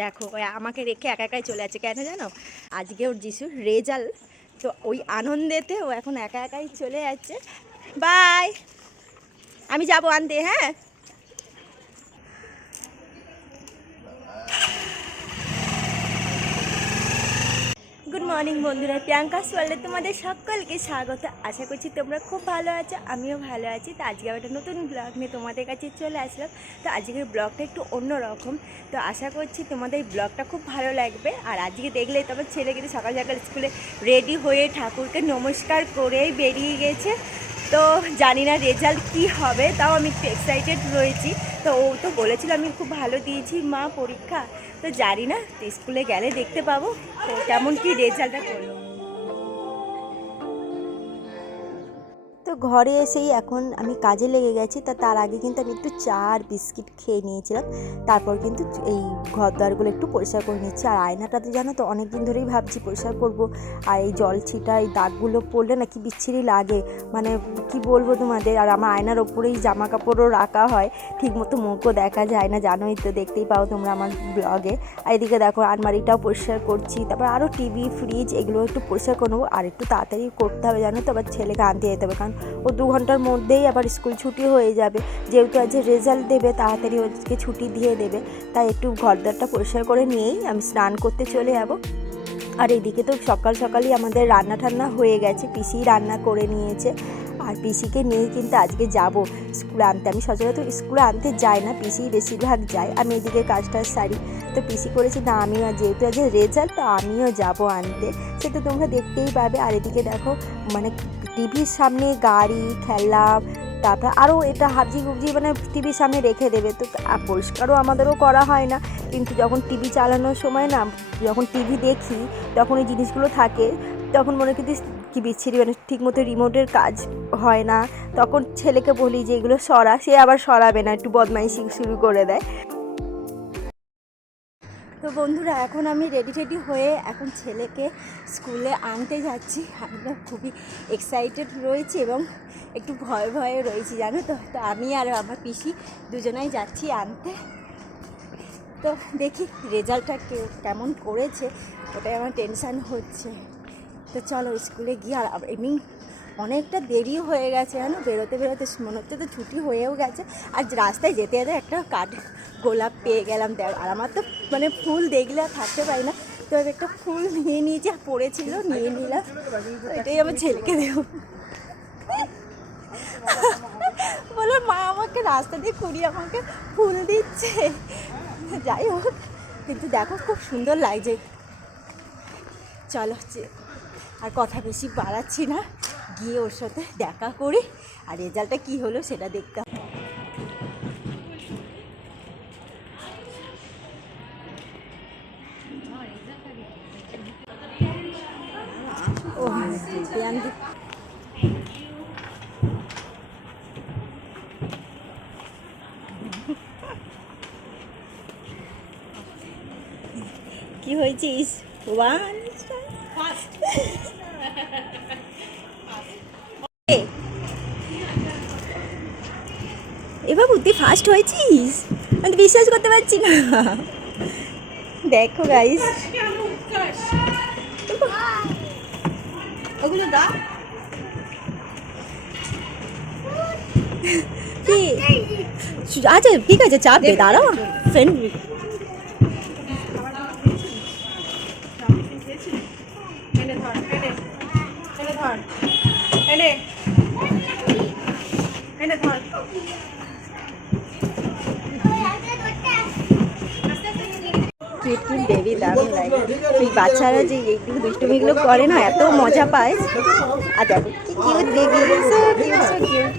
দেখো আমাকে রেখে একা একাই চলে যাচ্ছে, কেন জানো? আজকে ওর যিশুর রেজাল্ট, তো ওই আনন্দেতে ও এখন একা একাই চলে যাচ্ছে। বাই, আমি যাবো আনতে। হ্যাঁ, গুড মর্নিং বন্ধুরা, প্রিয়াঙ্কাস ওয়ার্ল্ডে তোমাদের সকলকে স্বাগত। আশা করছি তোমরা খুব ভালো আছো, আমিও ভালো আছি। তো আজকে একটা নতুন ব্লগ নিয়ে তোমাদের কাছে চলে আসলাম। তো আজকের ব্লগটা একটু অন্যরকম, তো আশা করছি তোমাদের এই ব্লগটা খুব ভালো লাগবে। আর আজকে দেখলেই তোমার ছেলে কিন্তু সকাল সকাল স্কুলে রেডি হয়ে ঠাকুরকে নমস্কার করেই বেরিয়ে গেছে। তো জানি না রেজাল্ট কী হবে, তাও আমি একটু এক্সাইটেড রয়েছি। তো ও তো বলেছিল আমি খুব ভালো দিয়েছি মা পরীক্ষা, তো জানি না, স্কুলে গেলে দেখতে পাবো তো কেমন কি রেজাল্টটা করলো। তো ঘরে এসেই এখন আমি কাজে লেগে গেছি। তার আগে কিন্তু আমি একটু চা আর বিস্কিট খেয়ে নিয়েছিলাম। তারপর কিন্তু এই ঘর দ্বারগুলো একটু পরিষ্কার করে নিচ্ছি। আর আয়নাটাতে জানো তো অনেক দিন ধরেই ভাবছি পরিষ্কার করব। আর এই জল ছিটা এই দাগগুলো পড়লে না কি বিচ্ছিরি লাগে, মানে কি বলবো তোমাদের। আর আমার আয়নার ওপরেই জামা কাপড়ও রাখা হয়, ঠিকমতো মুখও দেখা যায় না, জানোই তো, দেখতেই পাও তোমরা আমার ব্লগে। আর এদিকে দেখো আলমারিটাও পরিষ্কার করছি। তারপর আরও টিভি ফ্রিজ এগুলো একটু পরিষ্কার করে নেবো। আর একটু তাড়াতাড়ি করতে হবে জানো তো, আবার ছেলেকে আনতে যেতে হবে, কারণ ও 2 ঘন্টার মধ্যেই আবার স্কুল ছুটি হয়ে যাবে। যেহেতু আজ রেজাল্ট দেবে, তাড়াতাড়ি ওকে ছুটি দিয়ে দেবে, তাই একটু ঘরদারটা পরিষ্কার করে নিয়েই আমি স্নান করতে চলে যাব। আর এইদিকে তো সকাল সকালই আমাদের রান্না টান্না হয়ে গেছে, পিসি রান্না করে নিয়েছে। আর পিসিকে নিয়েই কিন্তু আজকে যাব স্কুলে আনতে। আমি সচরাচর স্কুলে আনতে যাই না, পিসি বেশিরভাগ যায়, আমি এদিকে কাজটা সারি। তো পিসি করেছি না, আমিও যেহেতু আজ রেজাল্ট, তো আমিও যাব আনতে, সেটা তোমরা দেখতেই পাবে। আর এদিকে দেখো মানে টিভির সামনে গাড়ি খেলা, তারপর আরও এটা হাবজি গুবজি মানে টিভির সামনে রেখে দেবে। তো পরিষ্কারও আমাদেরও করা হয় না, কিন্তু যখন টিভি চালানোর সময় না, যখন টিভি দেখি তখন এই জিনিসগুলো থাকে, তখন মনে করি কি বিচ্ছিরি, মানে ঠিকমতো রিমোটের কাজ হয় না। তখন ছেলেকে বলি যে এগুলো সরা, সে আবার সরাবে না, একটু বদমাইশি শুরু করে দেয়। তো বন্ধুরা, এখন আমি রেডি হয়ে এখন ছেলেকে স্কুলে আনতে যাচ্ছি। আমরা খুবই এক্সাইটেড রয়েছি এবং একটু ভয়ে রয়েছি জানো তো। তো আমি আর আমার পিসি দুজনাই যাচ্ছি আনতে। তো দেখি রেজাল্টটা কেমন করেছে, ওটাই আমার টেনশান হচ্ছে। তো চলো স্কুলে গিয়ে, আর এমনি অনেকটা দেরি হয়ে গেছে জানো, বেরোতে মনে হচ্ছে তো ছুটি হয়েও গেছে। আর রাস্তায় যেতে একটা গোলাপ পেয়ে গেলাম, দেখ। আর আমার তো মানে ফুল দেখলে আর থাকতে পারি না, তো একটা ফুল নিয়ে নিয়েছি, আর পড়েছিল নিয়ে নিলাম, এটাই আমার ছেলেকে দেবো। বলো মা আমাকে রাস্তা দিয়ে কুড়িয়ে আমাকে ফুল দিচ্ছে। যাই হোক, কিন্তু দেখো খুব সুন্দর লাগছে। চলো আর কথা বেশি বাড়াচ্ছি না, গিয়ে ওর সাথে দেখা করি, আর রেজাল্টটা কী হলো সেটা দেখতে হবে। ও কি হয়েছিস? ওয়ান এবার তুই ফার্স্ট হয়েছিস, আমি বিশ্বাস করতে পারছি না। দেখো গাইস, কি আচ্ছা ঠিক আছে, চাপ দে, দাঁড়াও ফ্রেন্ড। বেবি দারুণ লাগে, এই বাচ্চারা যে এইগুলো দুষ্টুমিগুলো করে না, এত মজা পায়। আর দেখো কি cute baby, so cute so cute.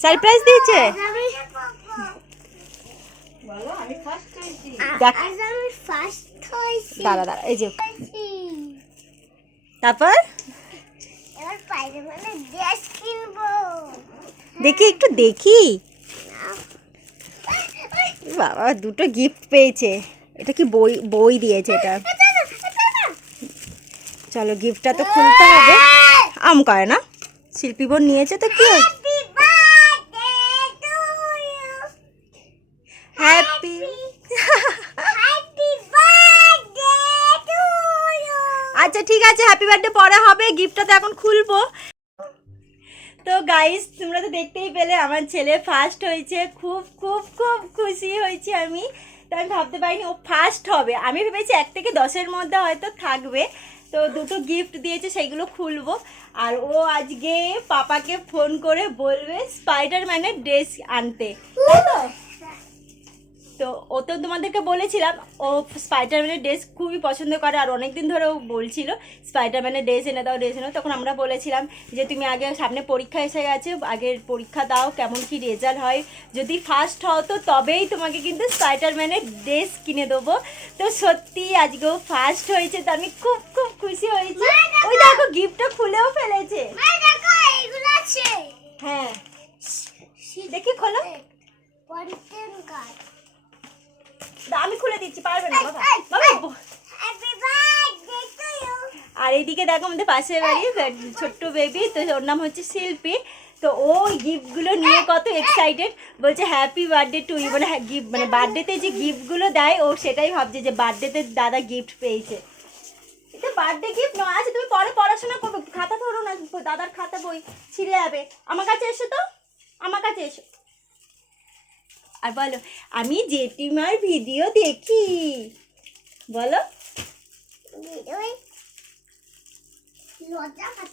Surprise দিয়েছে, দাঁড়া দাঁড়া, এই যে তারপর দেখি একটু দেখি। বাবা দুটো গিফট পেয়েছে। এটা কি বই বই দিয়েছে এটা। চলো গিফটটা তো খুলতে হবে। আম করে না, শিল্পী বোন নিয়েছে তো কি হ্যাপি আচ্ছা ঠিক আছে, হ্যাপি বার্থডে পরে হবে, গিফটটা তো এখন খুলবো। তো গাইস তোমরা তো দেখতেই পেলে আমার ছেলে ফার্স্ট হয়েছে, খুব খুব খুব খুশি হয়েছি আমি। তো আমি ভাবতে পারিনি ও ফার্স্ট হবে, আমি ভেবেছি 1 থেকে 10-এর মধ্যে হয়তো থাকবে। তো দুটো গিফট দিয়েছে, সেইগুলো খুলবো। আর ও আজকে পাপাকে ফোন করে বলবে স্পাইডারম্যানের ড্রেস আনতে, তাই তো? তো ও তো তোমাদেরকে বলেছিলাম ও স্পাইডারম্যানের ড্রেস খুবই পছন্দ করে, আর অনেক দিন ধরে ও বলছিল স্পাইডারম্যানের ড্রেস এনে দাও, ড্রেস এনে। তখন আমরা বলেছিলাম যে তুমি আগে সামনে পরীক্ষা এসে গেছে, আগের পরীক্ষা দাও, কেমন কি রেজাল্ট হয়, যদি ফার্স্ট হও তো তবেই তোমাকে কিন্তু স্পাইডারম্যানের ড্রেস কিনে দেবো। তো সত্যি আজকেও ফার্স্ট হয়েছে, তো আমি খুব খুব খুশি হয়েছি। ওই দেখো গিফটটা খুলেও ফেলেছে। হ্যাঁ দেখি খোলো, আমি খুলে দিচ্ছি, পারবে না বাবা। আর এইদিকে দেখো আমাদের পাশের বাড়ি ছোট্ট বেবি, তো ওর নাম হচ্ছে শিল্পী। তো ও গিফটগুলো নিয়ে কত এক্সাইটেড, বলছে হ্যাপি বার্থডে টু ইউ, মানে গিফট মানে বার্থডেতে যে গিফটগুলো দেয় ও সেটাই ভাবছে যে বার্থডেতে দাদা গিফট পেয়েছে। এটা বার্থডে গিফট নয়। আচ্ছা তুমি পরে পড়াশোনা করবে, খাতা ধরো না, দাদার খাতা বই ছিঁড়ে যাবে। আমার কাছে এসো তো, আমার কাছে এসো। আর বলো আমি জেঠিমার ভিডিও দেখি, বলো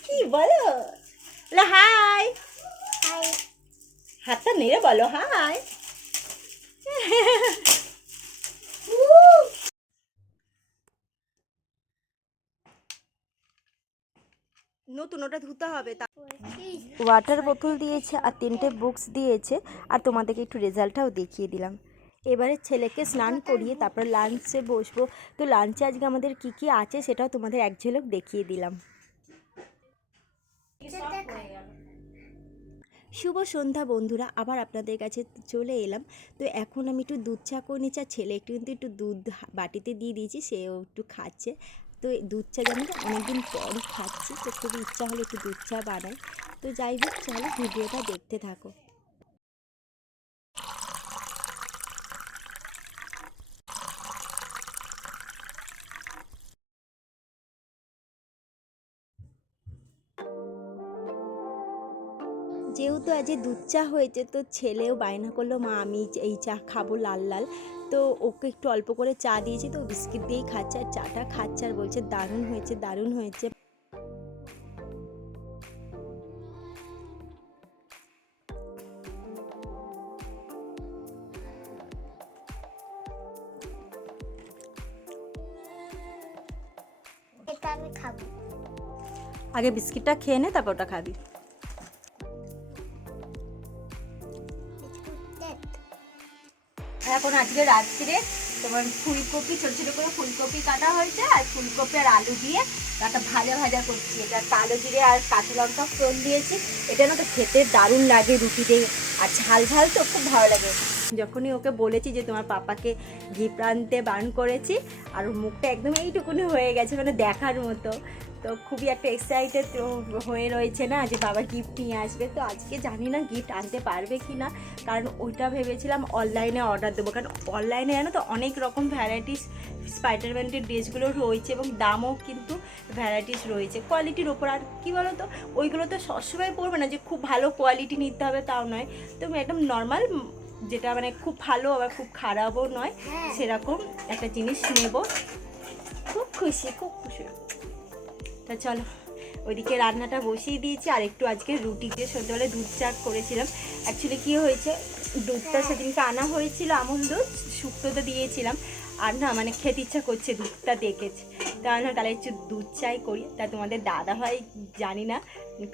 কি বলো, হাই হাতটা নেড়ে বলো হাই। নতুন ওটা ধুতে হবে। ওয়াটার বোতল দিয়েছে আর 3টে বুকস দিয়েছে, আর তোমাদেরকে একটু রেজাল্টটাও দেখিয়ে দিলাম। এবারে ছেলেকে স্নান করিয়ে তারপর লাঞ্চে বসবো। তো লাঞ্চে আজকে আমাদের কি কি আছে সেটাও তোমাদের এক ঝলক দেখিয়ে দিলাম। শুভ সন্ধ্যা বন্ধুরা, আবার আপনাদের কাছে চলে এলাম। তো এখন আমি একটু দুধ চা করে নিচ্ছি, আর ছেলে একটু দুধ বাটিতে দিয়ে দিয়েছি, সেও একটু খাচ্ছে। তো দুধ চা জানি না অনেকদিন পরই খাচ্ছি, তো খুবই ইচ্ছা হলো একটু দুধ চা বানাই। তো যাই হোক চলো ভিডিওটা দেখতে থাকো। যেহেতু আজ দুধ চা হয়েছে, তো ছেলেও বায়না করলো মা আমি এই চা খাবো লাল লাল। তো ওকে একটু অল্প করে চা দিয়েছি, তো বিস্কিট দিয়েই খাচ্ছে, আর চাটা খাচ্ছে আর বলছে দারুণ হয়েছে দারুণ হয়েছে। আমি খাবো, আগে বিস্কিটটা খেয়ে নে তারপর ওটা খাবি। এখন আজকে রাত্রে তোমার ফুলকপি ছোট ছোট করে ফুলকপি কাটা হয়েছে, আর ফুলকপি আর আলু দিয়ে একটা ভাজা ভাজা করছি। এটা কালো জিরে আর কাঁচা লঙ্কা ফোড়ন দিয়েছি। এটা না তো খেতে দারুণ লাগে রুটি দিয়ে, আর ঝাল ঝাল তো খুব ভালো লাগে। যখনই ওকে বলেছি যে তোমার পাপাকে গিফট আনতে বারণ করেছি, আর ওর মুখটা একদম এইটুকুনি হয়ে গেছে, মানে দেখার মতো। তো খুবই একটা এক্সাইটেড হয়ে রয়েছে না যে বাবা গিফট নিয়ে আসবে। তো আজকে জানি না গিফট আনতে পারবে কি না, কারণ ওইটা ভেবেছিলাম অনলাইনে অর্ডার দেবো, কারণ অনলাইনে জানো তো অনেক রকম ভ্যারাইটিস স্পাইডারম্যানের ড্রেসগুলো রয়েছে, এবং দামও কিন্তু ভ্যারাইটিস রয়েছে কোয়ালিটির ওপর। আর কী বলো তো, ওইগুলো তো সবসময় পরবে না যে খুব ভালো কোয়ালিটি নিতে হবে তাও নয়, তো একদম নর্মাল যেটা মানে খুব ভালো আবার খুব খারাপও নয় সেরকম একটা জিনিস নেব। খুব খুশি খুব খুশি। তা চলো ওইদিকে রান্নাটা বসিয়ে দিয়েছি, আর একটু আজকে রুটি দিয়ে সন্ধ্যাবেলায় দুধ চা করেছিলাম। অ্যাকচুয়ালি কী হয়েছে, দুধটা সেদিনকে আনা হয়েছিল আমুল দুধ, শুক্তোতে দিয়েছিলাম, আর না মানে খেতে ইচ্ছা করছে দুধটা দেখেছি, তাহলে একটু দুধ চাই করি। তা তোমাদের দাদা ভাই জানি না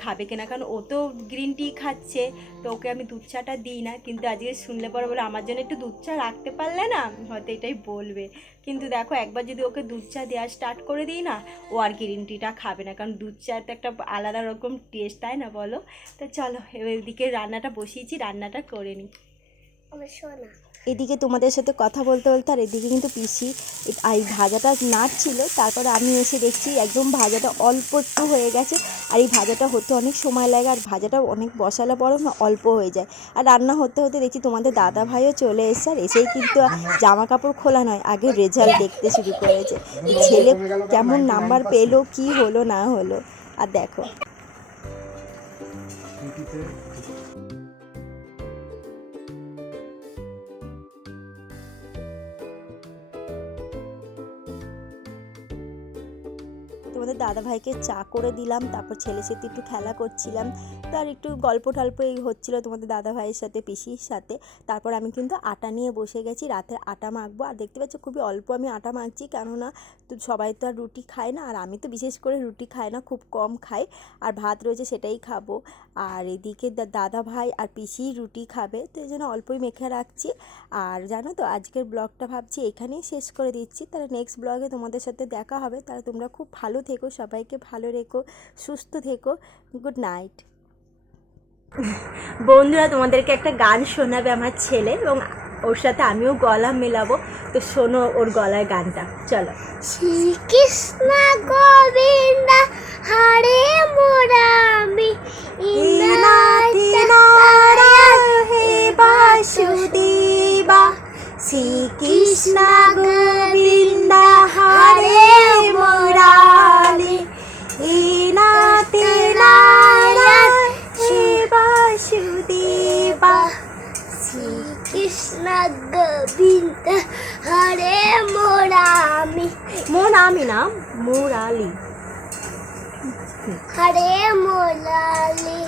খাবে কিনা, কারণ ও তো গ্রিন টি খাচ্ছে, তো ওকে আমি দুধ চাটা দিই না। কিন্তু আজকে শুনলে পরে বলে আমার জন্য একটু দুধ চা রাখতে পারলে না, হয়তো এটাই বলবে। কিন্তু দেখো একবার যদি ওকে দুধ চা দেওয়া স্টার্ট করে দিই না, ও আর গ্রিন টিটা খাবে না, কারণ দুধ চা তো একটা আলাদা রকম টেস্ট, তাই না বলো? তো চলো এদিকে রান্নাটা বসিয়েছি, রান্নাটা করে নিই। এদিকে তোমাদের সাথে কথা বলতে বলতে আর এদিকে কিন্তু পিসি এই ভাজাটা নাড়ছিল। তারপরে আমি এসে দেখছি একদম ভাজাটা অল্প একটু হয়ে গেছে। আর এই ভাজাটা হতে অনেক সময় লাগে, আর ভাজাটা অনেক বসালে পরও না অল্প হয়ে যায়। আর রান্না হতে হতে দেখছি তোমাদের দাদা ভাইও চলে এসছে, আর এসেই কিন্তু জামা কাপড় খোলা নয়, আগে রেজাল্ট দেখতে শুরু করেছে ছেলে কেমন নাম্বার পেলো, কি হলো না হলো। আর দেখো তোমাদের দাদাভাইকে চা করে দিলাম, তারপর ছেলের সাথে একটু খেলা করছিলাম, তার একটু গল্প টল্প এই হচ্ছিলো তোমাদের দাদাভাইয়ের সাথে, পিসির সাথে। তারপর আমি কিন্তু আটা নিয়ে বসে গেছি, রাতের আটা মাখবো। আর দেখতে পাচ্ছ খুবই অল্প আমি আটা মাখছি, কেননা তো সবাই তো আর রুটি খায় না, আর আমি তো বিশেষ করে রুটি খাই না, খুব কম খাই। আর ভাত রয়েছে সেটাই খাবো। আর এদিকে দাদা ভাই আর পিসি রুটি খাবে, তো এই জন্য অল্পই মেখে রাখছি। আর জানো তো আজকের ব্লগটা ভাবছি এখানেই শেষ করে দিচ্ছি, তাহলে নেক্সট ব্লগে তোমাদের সাথে দেখা হবে। তাহলে তোমরা খুব ভালো থেকো, সবাইকে ভালো রেখো, সুস্থ থেকো। গুড নাইট বন্ধুরা। তোমাদেরকে একটা গান শোনাবে আমার ছেলে, এবং ওর সাথে আমিও গলা মেলাবো, তো শোনো ওর গলায় গানটা। চলো। শ্রীকৃষ্ণ গোবিন্দ হরে মুরারি হে বাসুদেবা, শ্রীকৃষ্ণ গোবিন্দ হরে মুরারি, নাতে নারায়ণ হে বাসুদেবা। শ্রীকৃষ্ণ গোবিন্দ হরে মুরারি মোরামি না, মুরালি। হরে মুরারি